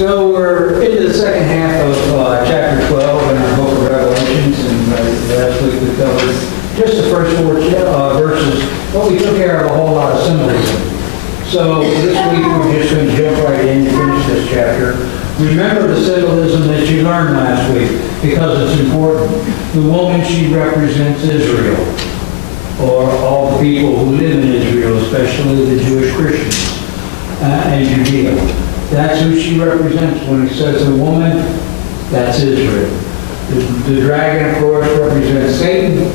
So we're into the second half of chapter 12 in our book of Revelations, and last week we covered just the first four verses, but we took care of a whole lot of symbolism. So this week we're just going to jump right in and finish this chapter. Remember the symbolism that you learned last week, because it's important. The woman, she represents Israel, or all the people who live in Israel, especially the Jewish Christians and Judea. That's who she represents. When it says the woman, that's Israel. The dragon, of course, represents Satan.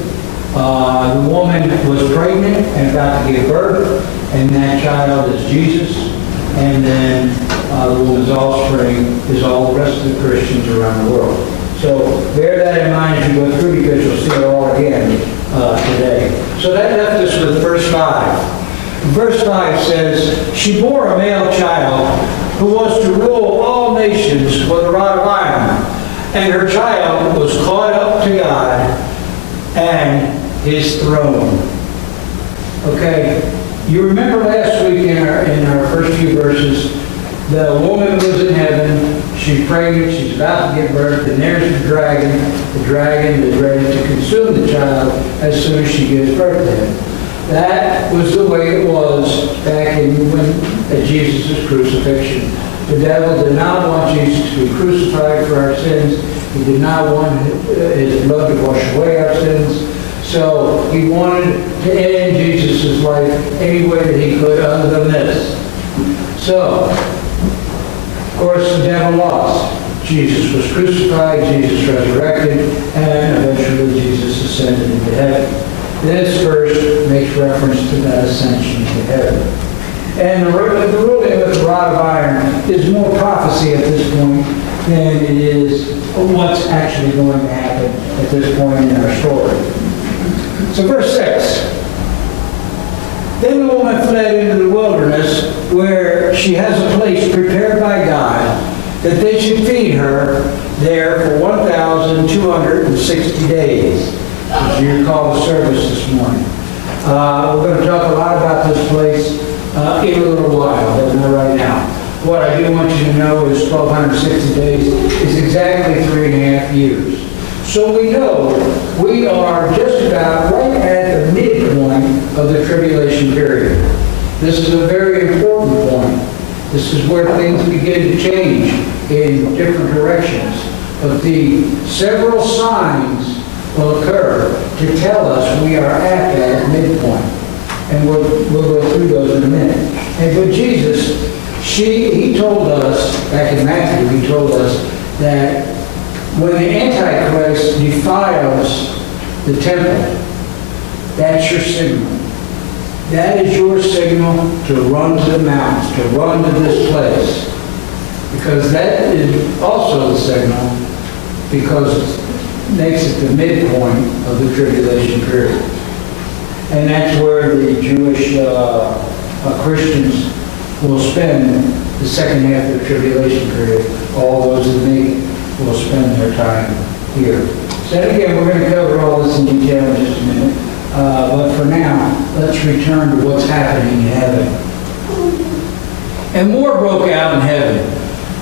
The woman was pregnant and about to give birth, and that child is Jesus. And then the woman's offspring is all the rest of the Christians around the world. So bear that in mind as you go through, because you'll see it all again today. So that left us with verse 5. Verse 5 says, "She bore a male child who was to rule all nations with a rod of iron, and her child was caught up to God and his throne." Okay, you remember last week in our first few verses, the woman was in heaven, she's pregnant, she's about to give birth, and there's the dragon. The dragon is ready to consume the child as soon as she gives birth to him. That was the way it was back at Jesus' crucifixion. The devil did not want Jesus to be crucified for our sins. He did not want his blood to wash away our sins. So he wanted to end Jesus' life any way that he could other than this. So, of course, the devil lost. Jesus was crucified, Jesus resurrected, and eventually Jesus ascended into heaven. This verse makes reference to that ascension to heaven. And the ruling with the rod of iron is more prophecy at this point than it is what's actually going to happen at this point in our story. So verse 6. "Then the woman fled into the wilderness, where she has a place prepared by God, that they should feed her there for 1,260 days. As you recall the service this morning. We're going to talk a lot about this place in a little while, but not right now. What I do want you to know is 1,260 days is exactly 3.5 years. So we know we are just about right at the midpoint of the tribulation period. This is a very important point. This is where things begin to change in different directions. But the several signs will occur to tell us we are at that midpoint. And we'll go through those in a minute. But Jesus, he told us, back in Matthew, he told us that when the Antichrist defiles the temple, that's your signal. That is your signal to run to the mountains, to run to this place. Because that is also the signal, because it makes it the midpoint of the tribulation period. And that's where the Jewish Christians will spend the second half of the tribulation period. All those that make it will spend their time here. So again, we're going to cover all this in detail in just a minute. But for now, let's return to what's happening in heaven. "And war broke out in heaven.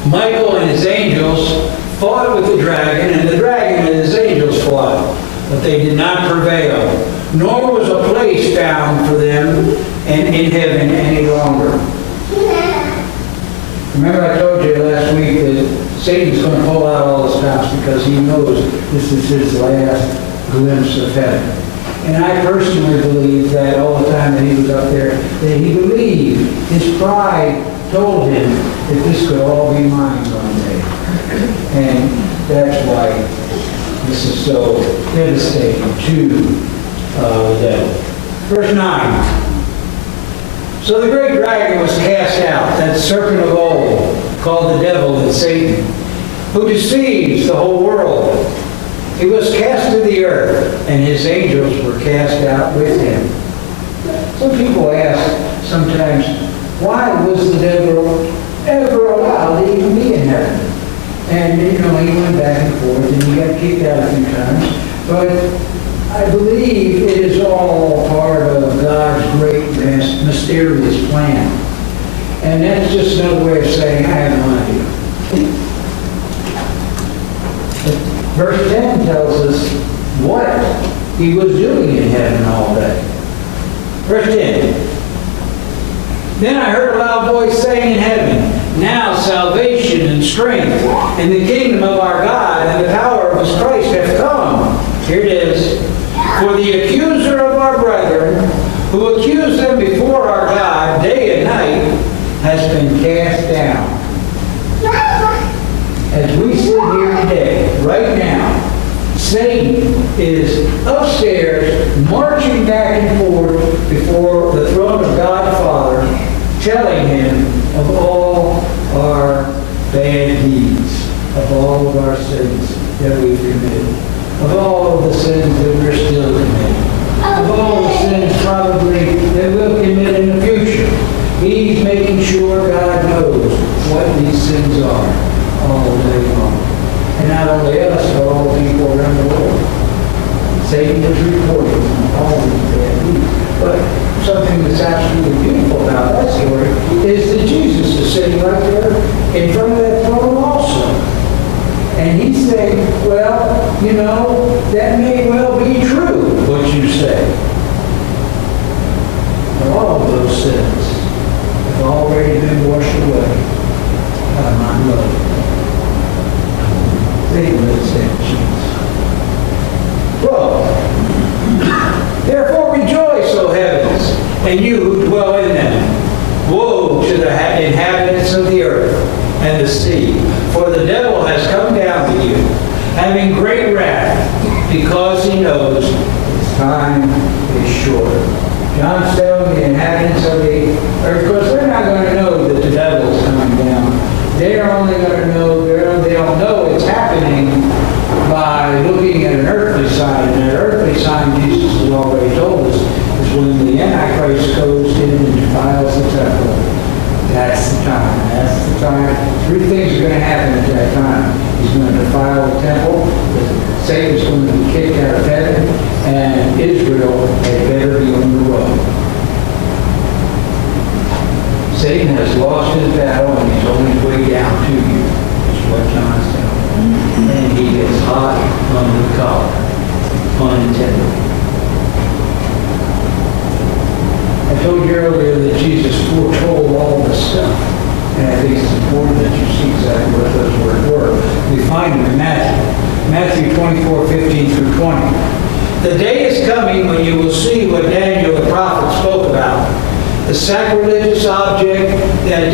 Michael and his angels fought with the dragon, and the dragon and his angels fought, but they did not prevail, nor was a place found for them in heaven any longer." Remember I told you last week that Satan's going to pull out all the stops because he knows this is his last glimpse of heaven. And I personally believe that all the time that he was up there, that he believed, his pride told him that this could all be mine one day. And that's why this is so devastating to the devil. Verse 9. "So the great dragon was cast out, that serpent of old, called the devil and Satan, who deceives the whole world. He was cast to the earth, and his angels were cast out with him." Some people ask sometimes, why was the devil ever allowed to even be in heaven? And, he went back and forth, and he got kicked out a few times. But I believe it is all part of God's great, mysterious plan. And that's just another way of saying, I have no idea. verse 10 tells us what he was doing in heaven all day. Verse 10. Then I heard a loud voice saying in heaven, now salvation and strength and the kingdom of our God and the power of his Christ have come. Here it is. For the accuser of our brethren, who accused them before our God day and night, has been cast down. As we sit here today, right now, Satan is upstairs, marching back and forth before the throne of God the Father, telling him of all our bad deeds, of all of our sins that we've committed, of all of the sins that we're still committing, of all the sins probably that we'll commit in the future. He's making sure God knows what these sins are all day long. And not only us, but all the people around the world. Satan is reporting all these bad deeds. But something that's absolutely beautiful about that story is that Jesus is sitting right there in front of that throne also. And he's saying, well, you know, that may well be true, what you say. But all of those sins have already been washed away by my blood. They live in Jesus. Well, therefore rejoice, O heavens, and you who dwell in them. Woe to the inhabitants of the earth and the sea, for the devil has come down to you, having great wrath, because he knows his time is short. John's telling the inhabitants of the earth, because they're not going to know that the devil is coming down. They're only going to know, they don't know it's happening by looking at an earthly sign. And that earthly sign, Jesus has already told us, is when the Antichrist goes in and defiles the temple. That's the time. That's the time. Three things are going to happen at that time. He's going to defile the temple. Satan's going to be kicked out of heaven. And Israel had better be on the road. Satan has lost his battle and he's on his way down to you. That's what John's telling you. And he gets hot under the collar. Unintended. I told you earlier that Jesus foretold all this stuff. And I think it's important that you see exactly what those words were. We find them in Matthew 24:15 through 20. The day is coming when you will see what Daniel the prophet spoke about. The sacrilegious object that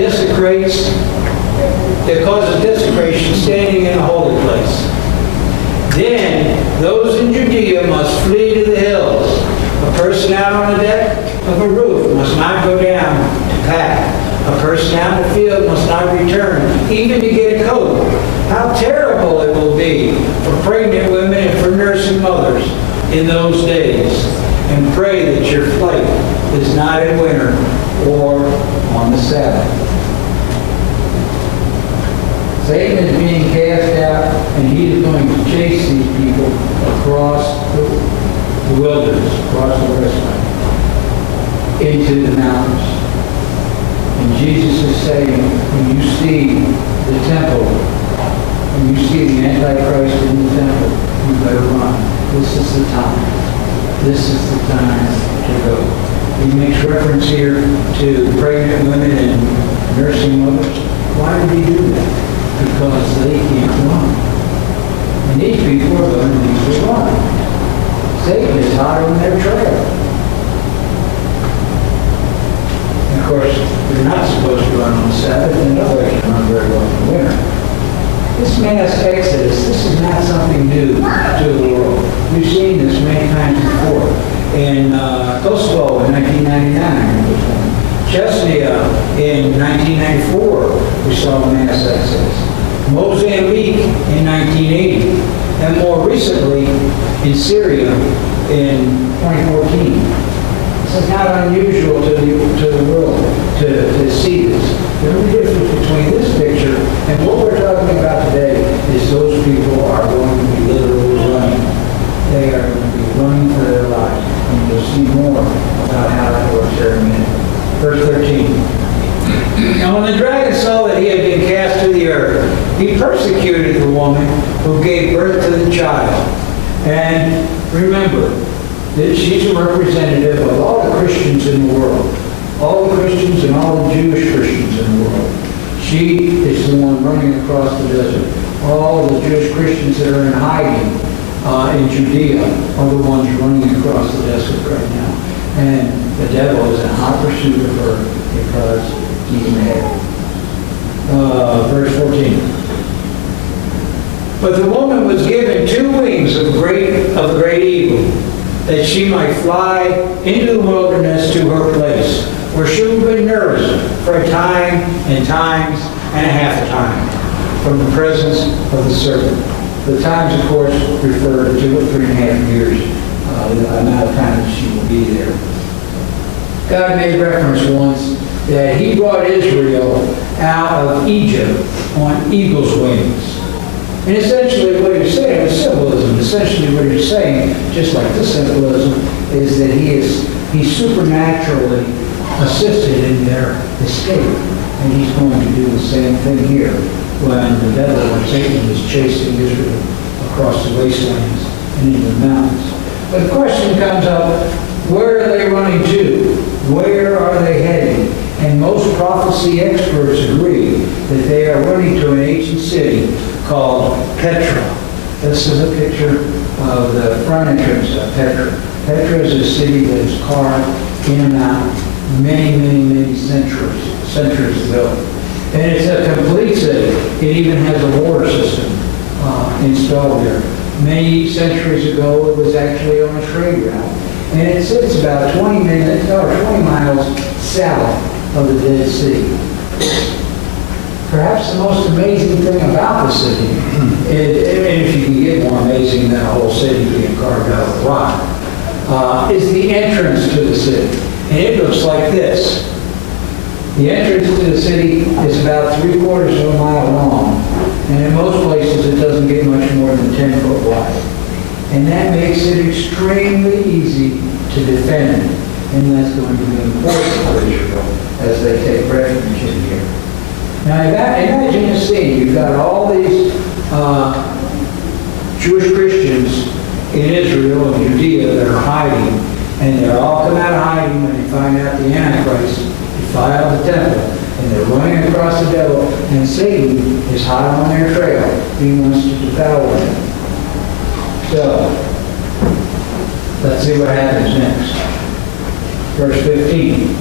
causes desecration standing in a holy place. Then those in Judea must flee to the hills. A person out on the deck of a roof must not go down to pack. A person out in the field must not return, even to get a coat. How terrible it will be for pregnant women and for nursing mothers in those days. And pray that your flight is not in winter or on the Sabbath. Satan is being cast out, and he is going to chase these people across the wilderness, across the wasteland, into the mountains. And Jesus is saying, when you see the temple, when you see the Antichrist in the temple, you better run. This is the time. This is the time to go. He makes reference here to pregnant women and nursing mothers. Why did he do that? Because they can't run. And these people are going to need to run. Satan is hot on their trail. And of course, they're not supposed to run on the Sabbath, and nobody can run very well in the winter. This mass exodus, this is not something new to the world. We've seen this many times before. In Kosovo in 1999, Chechnya in 1994, we saw a mass exodus. Mozambique in 1980, and more recently in Syria in 2014. This is not unusual to the world to see this. The only difference between this picture and what we're talking about today is those people are going to be literally running. They are going to be running for their lives. And you'll see more about how that works here in a minute. Verse 13. Now when the dragon saw that he had been cast to the earth, He persecuted the woman who gave birth to the child. And remember that she's a representative of all the Christians in the world. All the Christians and all the Jewish Christians in the world. She is the one running across the desert. All the Jewish Christians that are in hiding in Judea are the ones running across the desert right now. And the devil is in hot pursuit of her because he's mad. Verse 14. But the woman was given 2 wings of the great eagle, that she might fly into the wilderness to her place, where she would be nourished for a time and times and a half a time from the presence of the serpent. The times, of course, refer to 2 or 3.5 years, the amount of time that she will be there. God made reference once that he brought Israel out of Egypt on eagle's wings. And essentially what he's saying is symbolism. Essentially what he's saying, just like this symbolism, is that he's supernaturally assisted in their escape. And he's going to do the same thing here when the devil or Satan is chasing Israel across the wastelands and into the mountains. But the question comes up, where are they running to? Where are they heading? And most prophecy experts agree that they are running to an ancient city called Petra. This is a picture of the front entrance of Petra. Petra is a city that is carved in a mountain many centuries ago. And it's a complete city. It even has a water system installed there. Many centuries ago, it was actually on a trade route. And it sits about 20 miles south of the Dead Sea. Perhaps the most amazing thing about the city, and if you can get more amazing than a whole city being carved out of rock, is the entrance to the city. And it looks like this. The entrance to the city is about 3/4 of a mile long, and in most places it doesn't get much more than 10 foot wide. And that makes it extremely easy to defend, and that's going to be important for Israel as they take refuge in here. Now imagine a scene. You've got all these Jewish Christians in Israel and Judea that are hiding, and they're all come out of hiding when they find out the Antichrist defiled the temple, and they're running across the devil, and Satan is hot on their trail. He wants to devour them. So, let's see what happens next. Verse 15.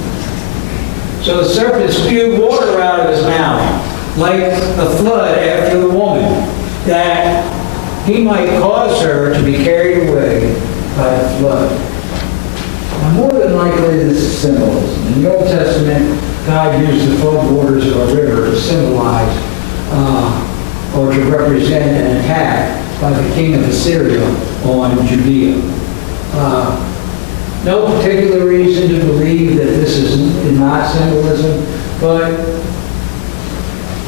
So the serpent spewed water out of his mouth, like a flood after the woman, that he might cause her to be carried away by the flood. Now, more than likely, this is symbolism. In the Old Testament, God used the flood waters of a river to symbolize or to represent an attack by the king of Assyria on Judea. No particular reason to believe that this is not symbolism, but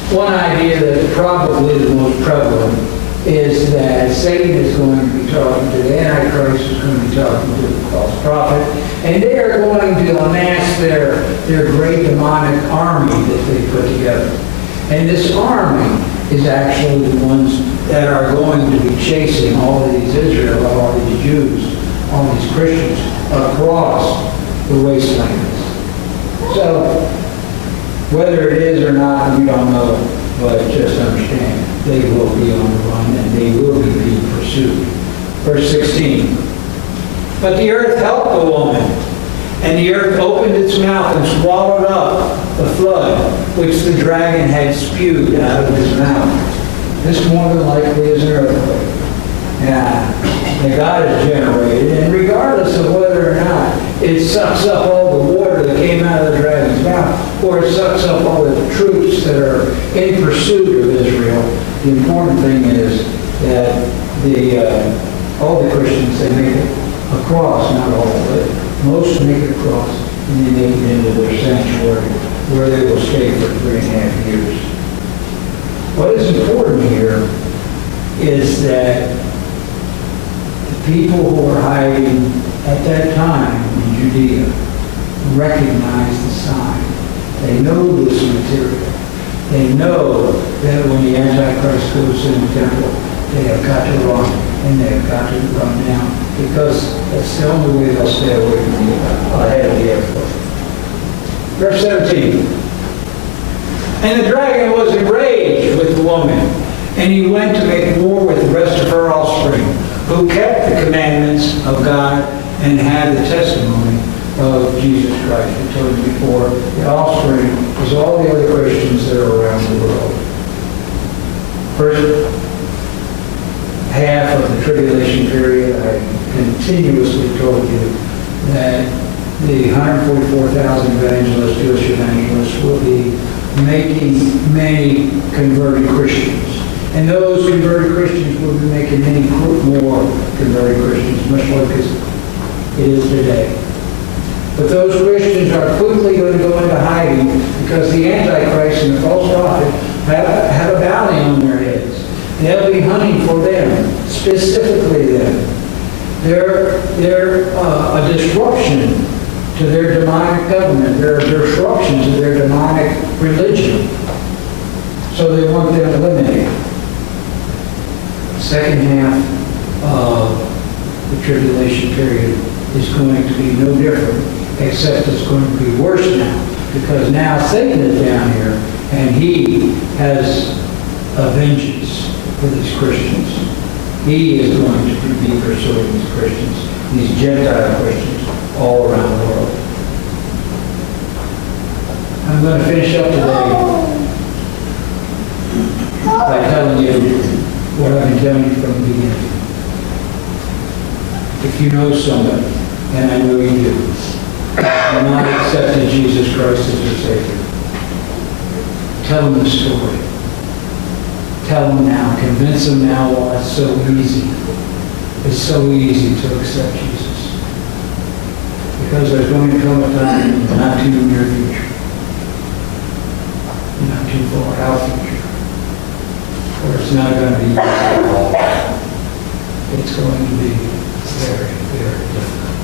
one idea that's probably the most prevalent is that Satan is going to be talking to the Antichrist, is going to be talking to the false prophet, and they are going to amass their great demonic army that they put together. And this army is actually the ones that are going to be chasing all of these Israel, all of these Jews, all these Christians across the wastelands. So, whether it is or not, we don't know, but just understand, they will be on the run and they will be being pursued. Verse 16. But the earth helped the woman, and the earth opened its mouth and swallowed up the flood which the dragon had spewed out of his mouth. This more than likely is an earthquake. That God has generated, and regardless of whether or not it sucks up all the water that came out of the dragon's mouth, or it sucks up all the troops that are in pursuit of Israel, the important thing is that all the Christians, they make it across, not all, but most make it across, and they make it into their sanctuary, where they will stay for 3.5 years. What is important here is that people who were hiding at that time in Judea recognize the sign. They know this material. They know that when the Antichrist goes in the temple, they have got to run, and they have got to run now, because that's the only way they'll stay away from the head of the airport. Verse 17. And the dragon was enraged with the woman, and he went to make war with the rest of her offspring, who kept the commandments of God and had the testimony of Jesus Christ. I told you before, the offspring is all the other Christians that are around the world. First half of the tribulation period, I continuously told you that the 144,000 evangelists, Jewish evangelists, will be making many converted Christians. And those converted Christians will be making many more converted Christians, much like it is today. But those Christians are quickly going to go into hiding because the Antichrist and the false prophet have a bounty on their heads. They'll be hunting for them, specifically them. They're a disruption to their demonic government. They're a disruption to their demonic religion. So they want them eliminated. The second half of the tribulation period is going to be no different, except it's going to be worse now, because now Satan is down here, and he has a vengeance for these Christians. He is going to be pursuing these Christians, these Gentile Christians, all around the world. I'm going to finish up today by telling you what I've been telling you from the beginning. If you know somebody, and I know you do, and not accepted Jesus Christ as your Savior, tell them the story. Tell them now. Convince them now why it's so easy. It's so easy to accept Jesus. Because there's going to come a time in the not too near future, not too far out future, where it's not going to be easy at all. It's going to be very, very difficult.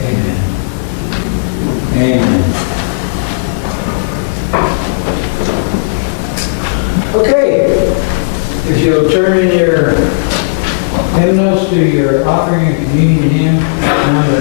Amen. Amen. Okay. If you'll turn in your hymnals to your offering and communion hymn, number